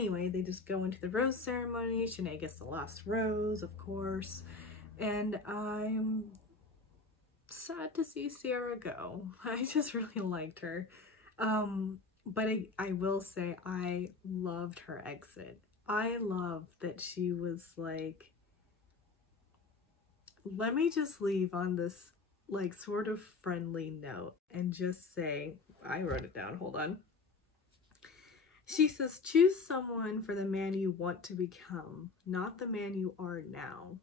anyway, they just go into the rose ceremony. Shanae gets the last rose, of course, and I'm sad to see Sierra go. I just really liked her. But I will say I loved her exit. I love that she was like, let me just leave on this like sort of friendly note and just say, I wrote it down, hold on. She says, choose someone for the man you want to become, not the man you are now.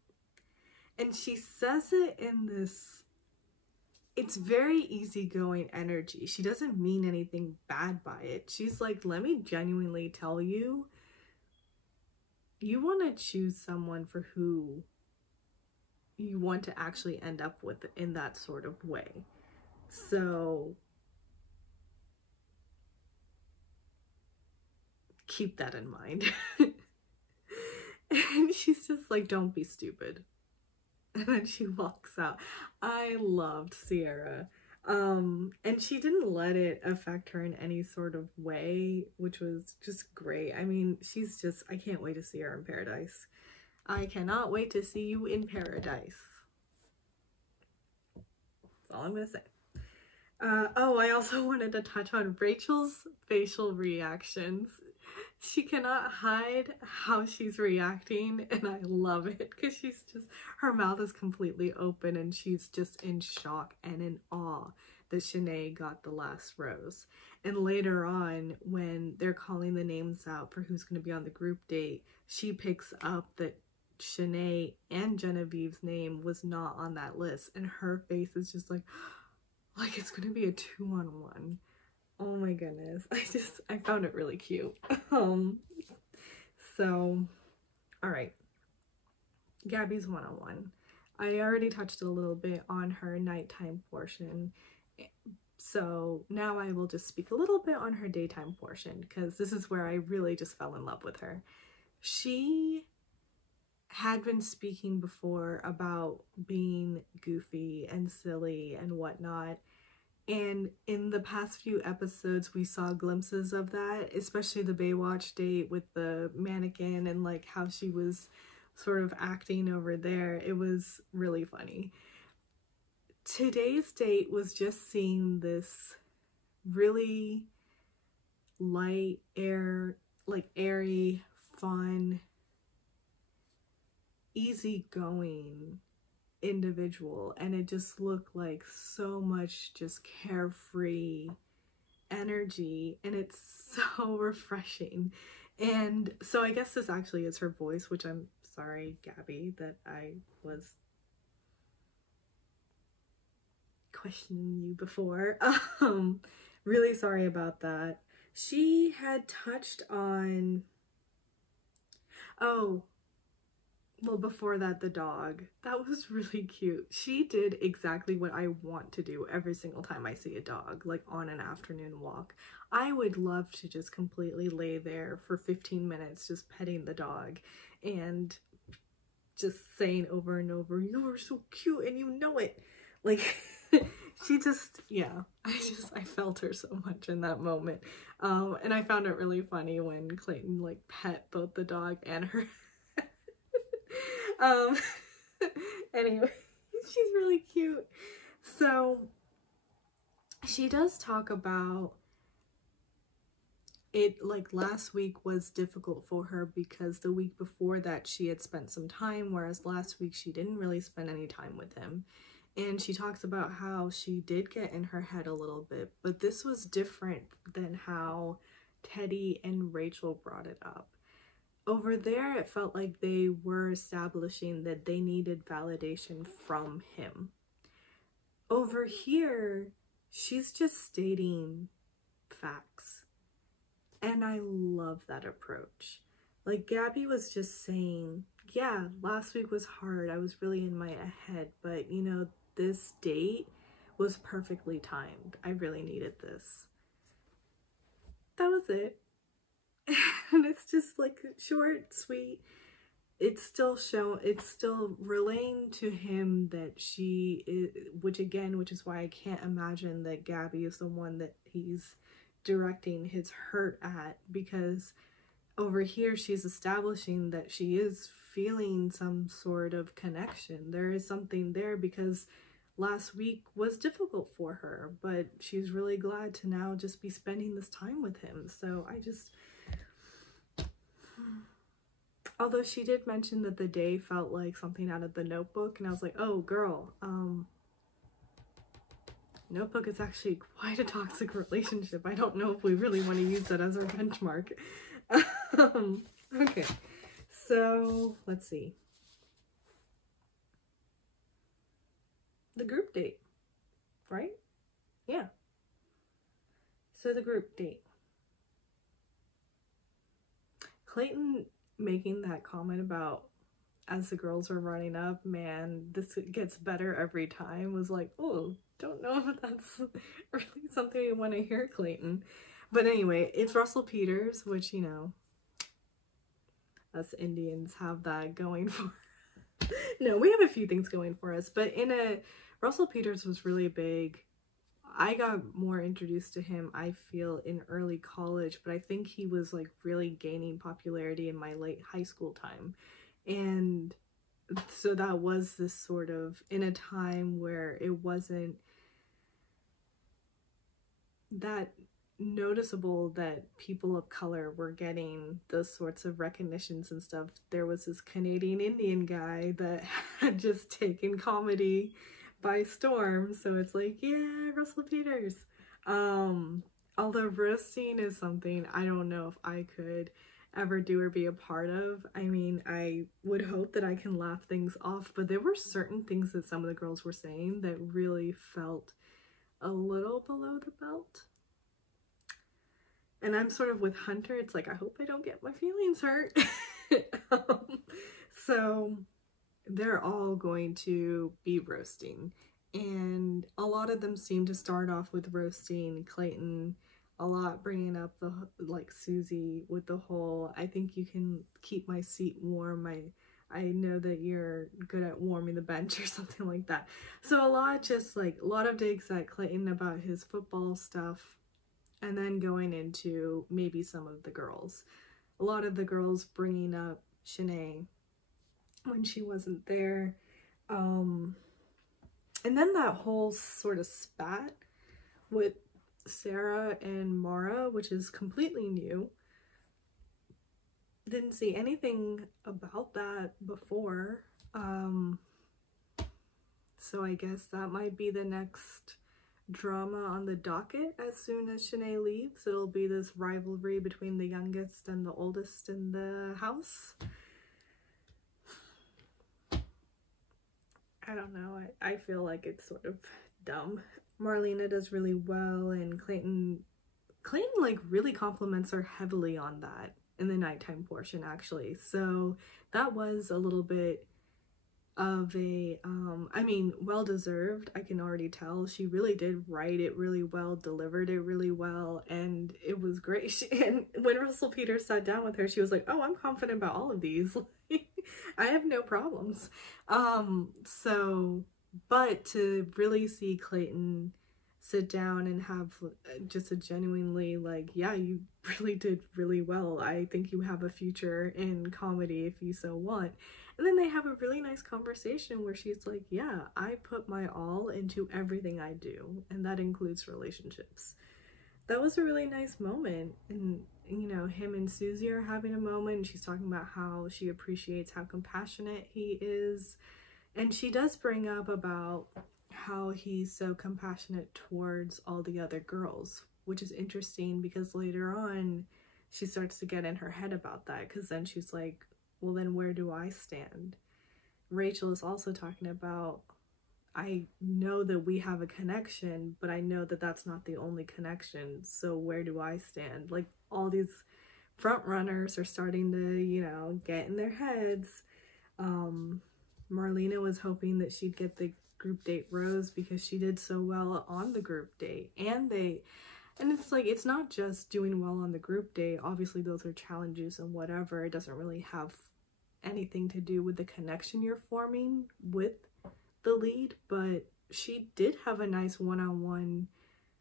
And she says it in this, it's very easygoing energy. She doesn't mean anything bad by it. She's like, let me genuinely tell you, you want to choose someone for who you want to actually end up with in that sort of way. So keep that in mind. And she's just like, don't be stupid. And then she walks out. I loved Sierra. And she didn't let it affect her in any sort of way, which was just great. I mean, she's just, I can't wait to see her in paradise. I cannot wait to see you in paradise. That's all I'm gonna say. Oh, I also wanted to touch on Rachel's facial reactions. She cannot hide how she's reacting, and I love it because she's just, her mouth is completely open and she's just in shock and in awe that Shanae got the last rose. And later on, when they're calling the names out for who's going to be on the group date, she picks up that Shanae and Genevieve's name was not on that list, and her face is just like it's going to be a 2-on-1. Oh my goodness. I found it really cute. So, all right. Gabby's one-on-one. I already touched a little bit on her nighttime portion. So now I will just speak a little bit on her daytime portion, because this is where I really just fell in love with her. She had been speaking before about being goofy and silly and whatnot. And in the past few episodes, we saw glimpses of that, especially the Baywatch date with the mannequin and like how she was sort of acting over there. It was really funny. Today's date was just seeing this really light, airy, fun, easygoing individual, and it just looked like so much just carefree energy, and it's so refreshing. And so I guess this actually is her voice, which I'm sorry, Gabby, that I was questioning you before. Really sorry about that. She had touched on, oh well, before that, the dog. That was really cute. She did exactly what I want to do every single time I see a dog, like on an afternoon walk. I would love to just completely lay there for 15 minutes just petting the dog and just saying over and over, "You're so cute and you know it." Like, she just, yeah, I felt her so much in that moment. And I found it really funny when Clayton like pet both the dog and her. Anyway, she's really cute. So she does talk about it, like last week was difficult for her because the week before that she had spent some time, whereas last week she didn't really spend any time with him. And she talks about how she did get in her head a little bit, but this was different than how Teddy and Rachel brought it up. Over there, it felt like they were establishing that they needed validation from him. Over here, she's just stating facts. And I love that approach. Like, Gabby was just saying, yeah, last week was hard. I was really in my head, but you know, this date was perfectly timed. I really needed this. That was it. And it's just like short, sweet. It's still relaying to him that she is, which is why I can't imagine that Gabby is the one that he's directing his hurt at, because over here she's establishing that she is feeling some sort of connection. There is something there because last week was difficult for her, but she's really glad to now just be spending this time with him. So although she did mention that the day felt like something out of The Notebook, and I was like, oh girl, Notebook is actually quite a toxic relationship. I don't know if we really want to use that as our benchmark. Okay, so let's see. The group date, right? Yeah. So the group date. Clayton making that comment about as the girls are running up, man, this gets better every time, was like, oh, don't know if that's really something we want to hear, Clayton. But anyway, it's Russell Peters, which, you know, us Indians have that going for no, we have a few things going for us, but Russell Peters was really big. I got more introduced to him, I feel, in early college, but I think he was like really gaining popularity in my late high school time. And so that was this sort of in a time where it wasn't that noticeable that people of color were getting those sorts of recognitions and stuff. There was this Canadian Indian guy that had just taken comedy by storm, so it's like, yeah, Russell Peters. Although roasting is something I don't know if I could ever do or be a part of. I mean, I would hope that I can laugh things off, but there were certain things that some of the girls were saying that really felt a little below the belt. And I'm sort of with Hunter, it's like, I hope I don't get my feelings hurt. So they're all going to be roasting, and a lot of them seem to start off with roasting Clayton a lot, bringing up the like Susie with the whole, I think you can keep my seat warm, I know that you're good at warming the bench, or something like that. So a lot of digs at Clayton about his football stuff, and then going into maybe some of the girls, a lot of the girls bringing up Shanae when she wasn't there. And then that whole sort of spat with Sarah and Mara, which is completely new. Didn't see anything about that before. So I guess that might be the next drama on the docket. As soon as Shanae leaves, it'll be this rivalry between the youngest and the oldest in the house. I don't know, I feel like it's sort of dumb. Marlena does really well, and Clayton like really compliments her heavily on that in the nighttime portion, actually. So that was a little bit of a I mean, well deserved. I can already tell she really did write it really well, delivered it really well, and it was great. And when Russell Peters sat down with her, she was like, oh, I'm confident about all of these. I have no problems. But to really see Clayton sit down and have just a genuinely like, yeah, you really did really well, I think you have a future in comedy if you so want. And then they have a really nice conversation where she's like, yeah, I put my all into everything I do, and that includes relationships. That was a really nice moment. And you know, him and Susie are having a moment, and she's talking about how she appreciates how compassionate he is. And she does bring up about how he's so compassionate towards all the other girls, which is interesting because later on she starts to get in her head about that, because then she's like, well, then where do I stand? Rachel is also talking about, I know that we have a connection, but I know that that's not the only connection, so where do I stand? Like, all these front runners are starting to, you know, get in their heads. Marlena was hoping that she'd get the group date rose because she did so well on the group date, and it's like, it's not just doing well on the group date. Obviously those are challenges and whatever, it doesn't really have anything to do with the connection you're forming with the lead, but she did have a nice one-on-one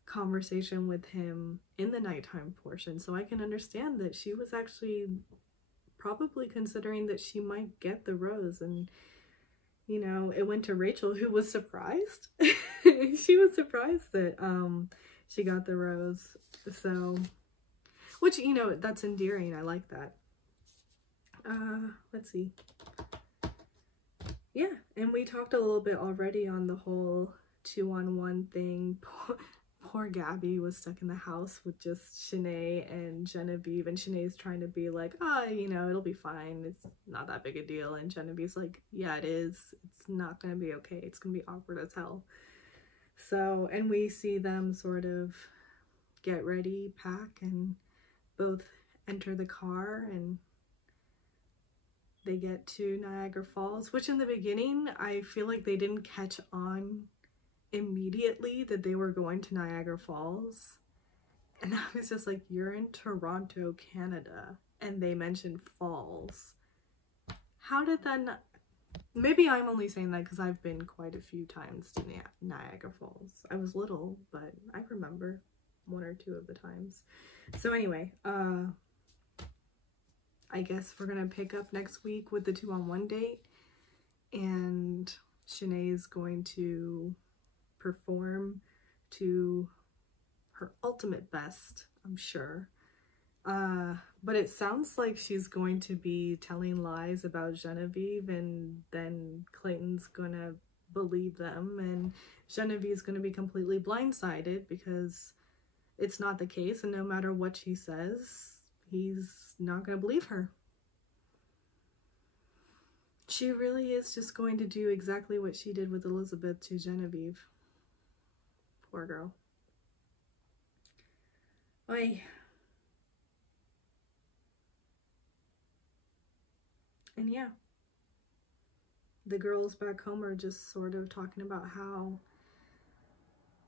conversation with him in the nighttime portion. So I can understand that she was actually probably considering that she might get the rose. And, you know, it went to Rachel, who was surprised. She was surprised that she got the rose. So, which, you know, that's endearing. I like that. Let's see. Yeah, and we talked a little bit already on the whole 2-on-1 thing. Poor Gabby was stuck in the house with just Shanae and Genevieve, and Shanae's trying to be like, you know, it'll be fine, it's not that big a deal, and Genevieve's like, yeah, it is, it's not gonna be okay, it's gonna be awkward as hell. So, and we see them sort of get ready, pack, and both enter the car, and they get to Niagara Falls, which in the beginning, I feel like they didn't catch on immediately that they were going to Niagara Falls. And I was just like, you're in Toronto, Canada, and they mentioned falls. How did that not... Maybe I'm only saying that because I've been quite a few times to Niagara Falls. I was little, but I remember 1 or 2 of the times. So anyway, I guess we're gonna pick up next week with the 2-on-1 date, and Shanae's going to perform to her ultimate best, I'm sure. But it sounds like she's going to be telling lies about Genevieve, and then Clayton's gonna believe them, and Genevieve's gonna be completely blindsided because it's not the case, and no matter what she says, he's not gonna believe her. She really is just going to do exactly what she did with Elizabeth to Genevieve. Poor girl. Oy. And yeah, the girls back home are just sort of talking about how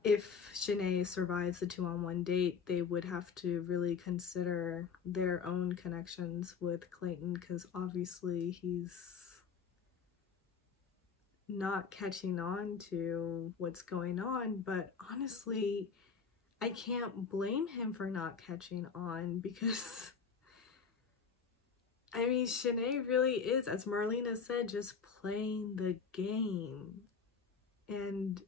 if Shanae survives the 2-on-1 date, they would have to really consider their own connections with Clayton, because obviously he's not catching on to what's going on. But honestly, I can't blame him for not catching on, because I mean, Shanae really is, as Marlena said, just playing the game. And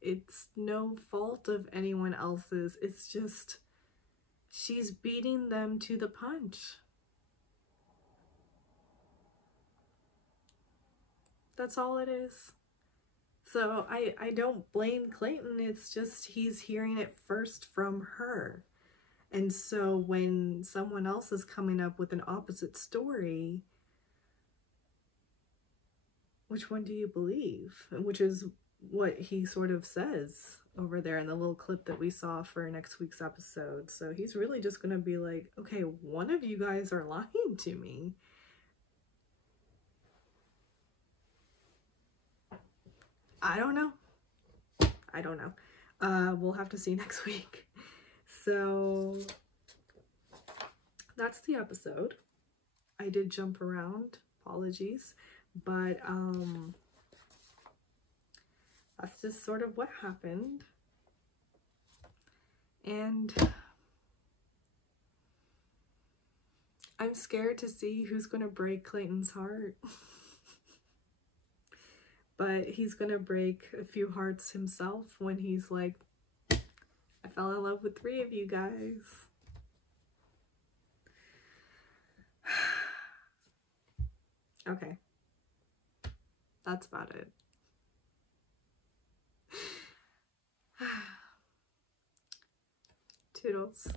it's no fault of anyone else's. It's just, she's beating them to the punch. That's all it is. So I don't blame Clayton. It's just he's hearing it first from her. And so when someone else is coming up with an opposite story, which one do you believe? Which is what he sort of says over there in the little clip that we saw for next week's episode. So he's really just gonna be like, okay, one of you guys are lying to me. I don't know. We'll have to see next week. So that's the episode. I did jump around, apologies, but that's just sort of what happened. And I'm scared to see who's gonna break Clayton's heart. But he's gonna break a few hearts himself when he's like, I fell in love with 3 of you guys. Okay. That's about it. Toodles.